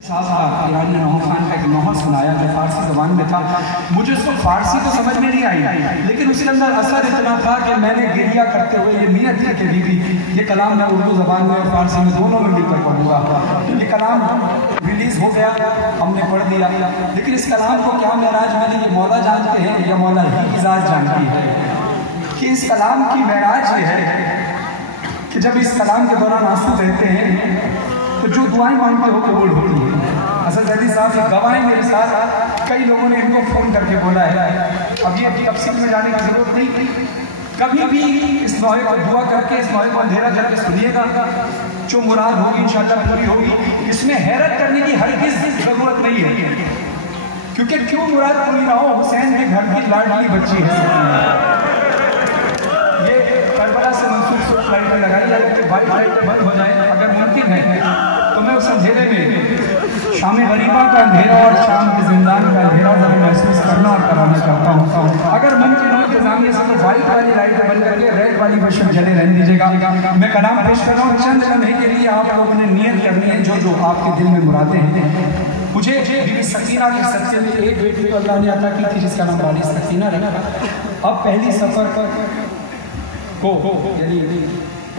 Iran ने नौह खान का एक नौहा सुनाया जो फारसी ज़बान में था। मुझे उसको फारसी तो समझ में नहीं आई, लेकिन उसके अंदर असर इतना था कि मैंने गिरिया करते हुए ये नियत की कि दीदी ये कलाम मैं उर्दू ज़बान में और फारसी में दोनों में मिलकर पढ़ूंगा। ये कलाम रिलीज़ हो गया, हमने पढ़ दिया, लेकिन इस कलाम को क्या मेराज मैंने ये मौला जानते हैं या मौला ही इजाज़ जानती है कि इस कलाम की मेराज ये है कि जब इस कलाम के दौरान आंसू बहते हैं तो जो दुआएं मांगते हो कबूल होती है। हसन ज़ैदी साहब की गवाही मेरे साथ कई लोगों ने इनको फ़ोन करके बोला है। अब ये तफसील में जाने की ज़रूरत नहीं, कभी भी इस नौहे को दुआ करके इस नौहे को अंधेरा करके सुनिएगा, जो मुराद होगी इंशाअल्लाह पूरी होगी। इसमें हैरत करने की हरगिज़ ज़रूरत नहीं है, क्योंकि क्यों मुराद पूरी ना हो, हुसैन के घर की लाडली बच्ची है। ये करबला से मंसूर से फ्लाइट में लगाई जाए कि वाइट लाइट बंद हो जाए, अगर मुमकिन है तो मैं उस अंधेरे में शाम गरीबा का अंधेरा और शाम के जिंदान का अंधेरा जरा महसूस करना और कराना चाहता हूँ। अगर मुमकिन हो के सामने से तो वाइट वाली लाइट बंद करके रेड वाली बशर जले रहने दीजिएगा। मैं कलाम पेश कर रहा हूँ, चंद लम्हे के लिए आप लोगों ने नियत करनी है जो जो आपके दिल में मुरादें हैं। मुझे बीवी सकीना के सच्चे में एक बेटी तो अल्लाह ने अता की थी जिसका नाम वाली सकीना रहा। अब पहली सफ़र को यानी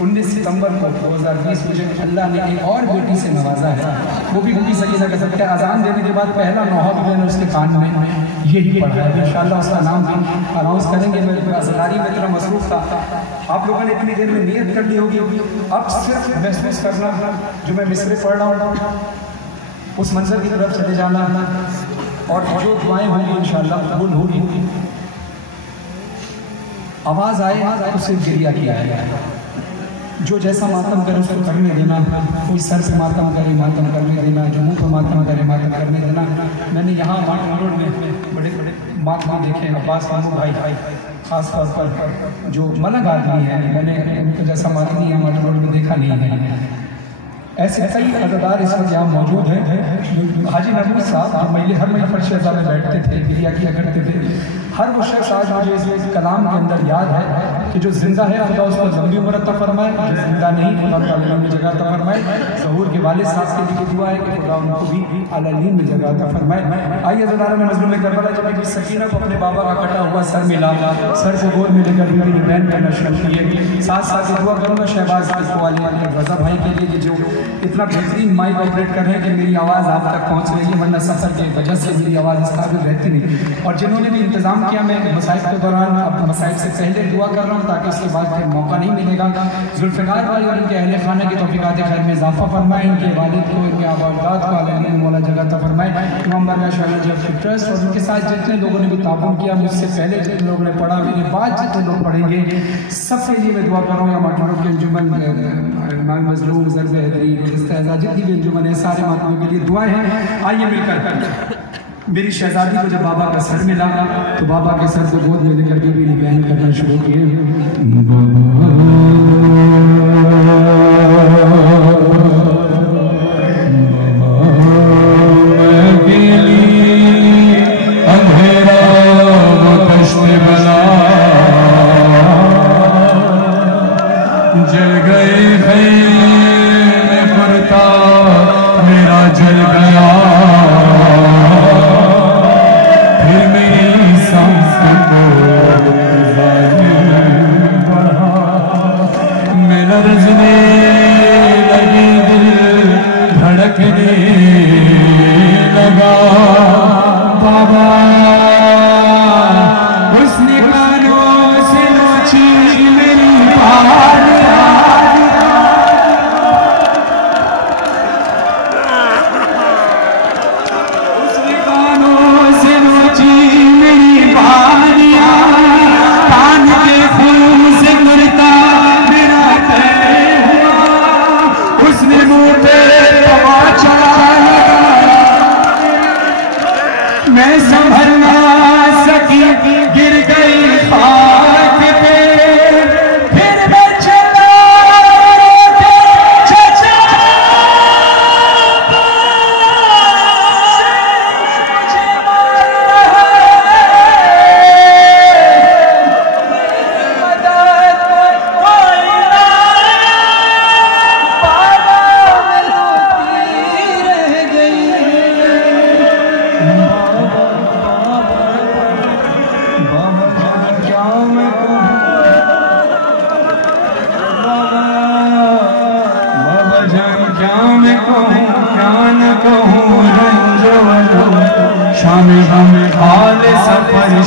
19 सितंबर को 2020 मुझे अल्लाह ने एक और बेटी से नवाजा है, वो भी बीवी सकीना का सबका अजान देने के बाद पहला नौहा भी मैंने उसके कान में यही पढ़ा है। इंशाअल्लाह उसका नाम भी अनाउंस करेंगे। मैं अज़लारी में इतना मसरूफ़ था, आप लोगों ने इतनी देर में नियत कर ली होगी। अब सिर्फ महसूस करना जो मैं मिसरे पढ़ रहा हूँ उस मंजर की तरफ चले जाना और जो दुआएं होंगी इंशाअल्लाह कबूल होगी। आवाज़ आए तो सिर्फ गिरिया किया है, जो जैसा मातम करे उसको करने देना। कोई सर पे मातम करे मातम करने देना, जो मुँह पे मातम करे मातम करने देना। मैंने यहाँ मार्टिन रोड में बड़े बड़े मातम देखे, अब्बास मामू भाई ख़ास तौर पर जो मलक आदमी है, मैंने उनके जैसा मातमी यहाँ मार्टिन रोड में देखा नहीं है। ऐसे कई अज़ादार इस वक्त यहाँ मौजूद हैं। हाजी महमूद साहब हर महीने फर्शेज़ा में बैठते थे, गिरिया किया करते थे। हर वो शख्स आज मुझे इस कलाम के अंदर याद है कि जो जिंदा है अल्लाह उसको लंबी उम्र अता फरमाए, जो जिंदा नहीं अल्लाह लंबी जगह अता फरमाए। ज़हूर के वालिद साहब के लिए दुआ है कि खुदा उनको भी आलीन में जगह अता फरमाए। आइए ज़रा में मज़लूम करबला जब बीबी सकीना को अपने बाबा का कटा हुआ सर मिला, सर को गोद में लेकर बीबी ने बैन करना शुरू किए। साथ साथ दुआ करूँगा शहबाज वाले रज़ा भाई के लिए जो इतना बेहतरीन माइक ऑपरेट कर रहे हैं कि मेरी आवाज़ आप तक पहुँच रही है, वरना सफ़र की वजह से मेरी आवाज़ इस काबिल रहती नहीं। और जिन्होंने भी इंतज़ाम किया, मैं मसाइब के दौरान अब मसाइब से पहले दुआ कर रहा हूँ ताकि उसके बाद फिर मौका नहीं मिलेगा। जुल्फ़िकार भाई और इनके अहले खाना की तौफ़ीक़ात खैर में इजाफ़ा फरमाए, इनके वालिद को इनके आबाद को आलमीन मौला जगह अता फरमाए। इमाम बारगाह शाह ट्रस्ट और उनके साथ जितने लोगों ने भी ताबून किया, मुझसे पहले जितने लोगों ने पढ़ा, मेरे बाद जितने लोग पढ़ेंगे, सबके लिए मैं दुआ कर रहा हूँ। या माटरों के अंजुमन मज़लूम ज़र्ब हदरी जितनी भी अंजुमन है, सारे मातमों के लिए दुआएं हैं। आइए मिलकर मेरी शहजादी को जब बाबा का सर मिला तो बाबा के सर को गोद में लेकर बीबी ने बयान करना शुरू किए।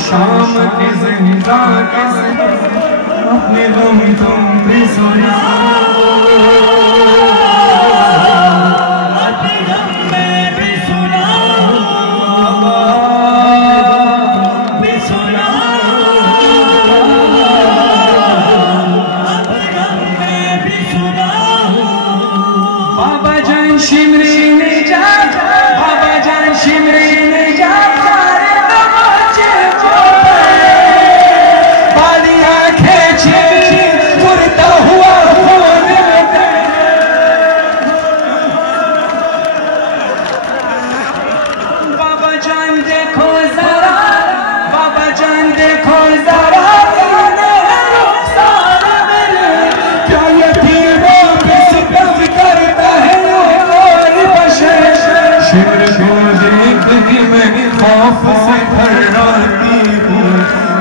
शाम के ज़िंदा के अपने गम तुम भी सुनाओ, अपने गम में भी सुनाओ, भी सुनाओ, अपने गम में भी सुनाओ। बाबा जान शिमरी ने जा, बाबा जान शिमरी ने जा,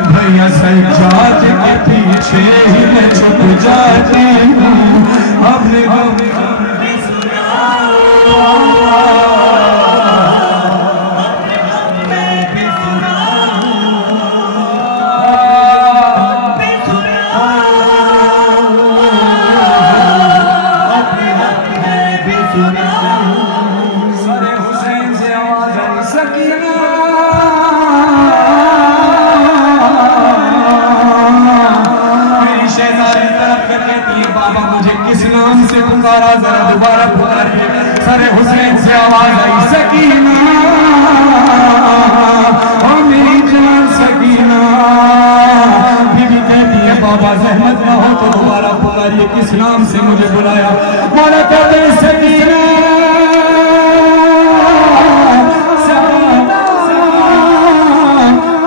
भैया सज्जाद के पीछे ही मैं छुप जाती हूँ, अपने गम भी सुनाओ, अपने गम में भी सुनाओ, भी सुनाओ, अपने गम में भी सुनाओ। सरे हुसैन से आवाज आई सकीना, नाम से पुकारा, जरा दोबारा पुकारिए। सरे हुसैन से आवाज आई सकीना, ओ मेरी जान सकीना। बीबी कहती है बाबा ज़हमत ना हो तो दोबारा पुकारिए, किस नाम से मुझे बुलाया? मौला कहते हैं सकीना,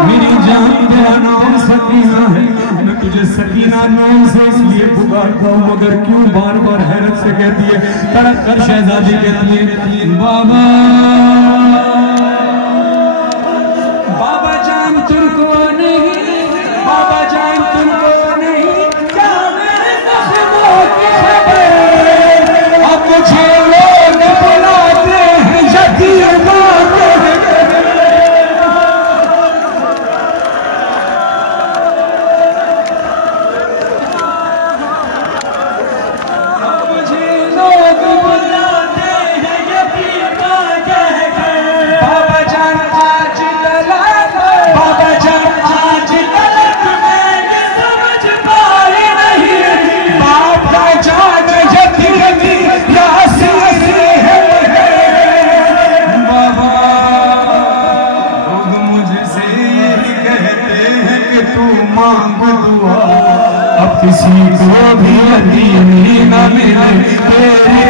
मेरी जान तेरा नाम सकीना है, मैं तुझे सकीना नाम से इसलिए पुकारता हूँ, मगर क्यों बार बार हैरत से कहती है, तड़क कर शहजादी कहती है बाबा, बाबा जान तुमको नहीं, बाबा जान तुमको नहीं, क्या मेरे ज़ख्मों की खबर? अब मुझे लोग बुलाते हैं यतीम, किसी को भी यकीनी न मिले तेरी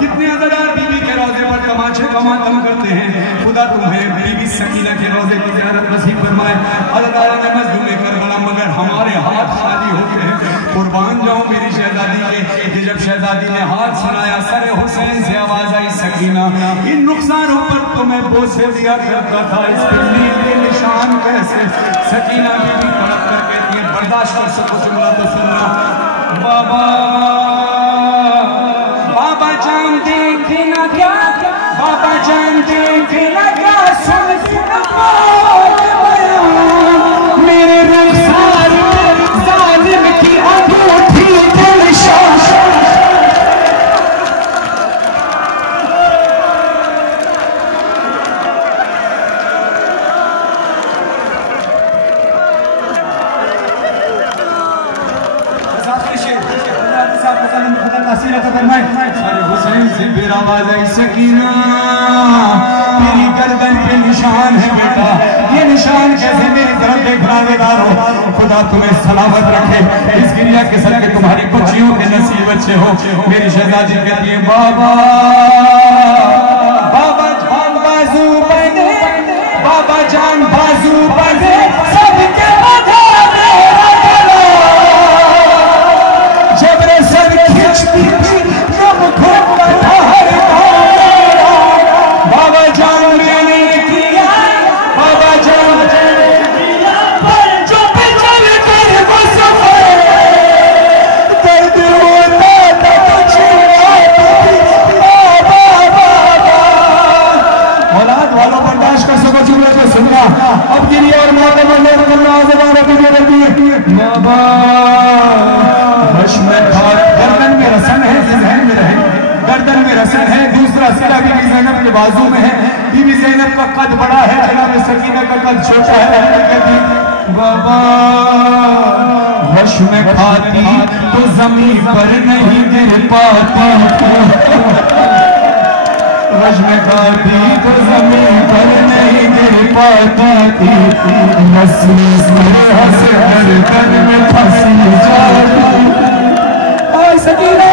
कितने अज़ादार बीबी के रोजे पर तमाचे कमातम करते हैं। खुदा तुम्हें बीबी सकीना के रोजे की ज़ियारत नसीब फरमाए। अल्लाह ताला ने मज़लूम करबला मगर हमारे हाथ खाली होते हैं। कुर्बान जाऊं मेरी शहजादी के कि जब शहजादी ने हाथ सुनाया, सरे हुसैन से आवाज आई सकीना, इन नुकसानों पर तो मैं बोसे दिया करता था, इस पर नील के निशान कैसे? सकीना बीबी तड़प कर कहती है बर्दाश्त कर सको जुमला तो सुनना। बाबा बाबा जान देखना क्या, बाबा जान देखना क्या, सुन मेरे रुखसार जालिम की अंगूठी के निशान। हुसैन से फिर आवाज आई सकीना, तेरी गर्दन पे निशान है बेटा, ये निशान कैसे मेरी तरफ देखना बेदारो? खुदा तुम्हें सलामत रखे, इस गिरिया के सर के तुम्हारी बच्चियों के नसीब अच्छे हो। मेरी शहजादी कहती है बाबा, बाबा जान बाजू बने, बाबा जान बाजू बने, सबके जबरे सब खींचती बाबा जान मैंने किया, बाबा जान पर जो अब गिरी और माता मंदिर करना ज़बान पे रखी बाबा में गर्दन में रसन है, जहन में रहे, गर्दन में रसन है। दूसरा सिरा बीबी ज़ैनब के बाजू में है। बीबी ज़ैनब का कद बड़ा है, जनाब सकीना का कद छोटा है। बाबा वश में खाती तो जमीन पर नहीं गिर पाती, वश में खाती तो जमीन पर नहीं गिर पाती, गर्दन में फंसी जाती। सकीना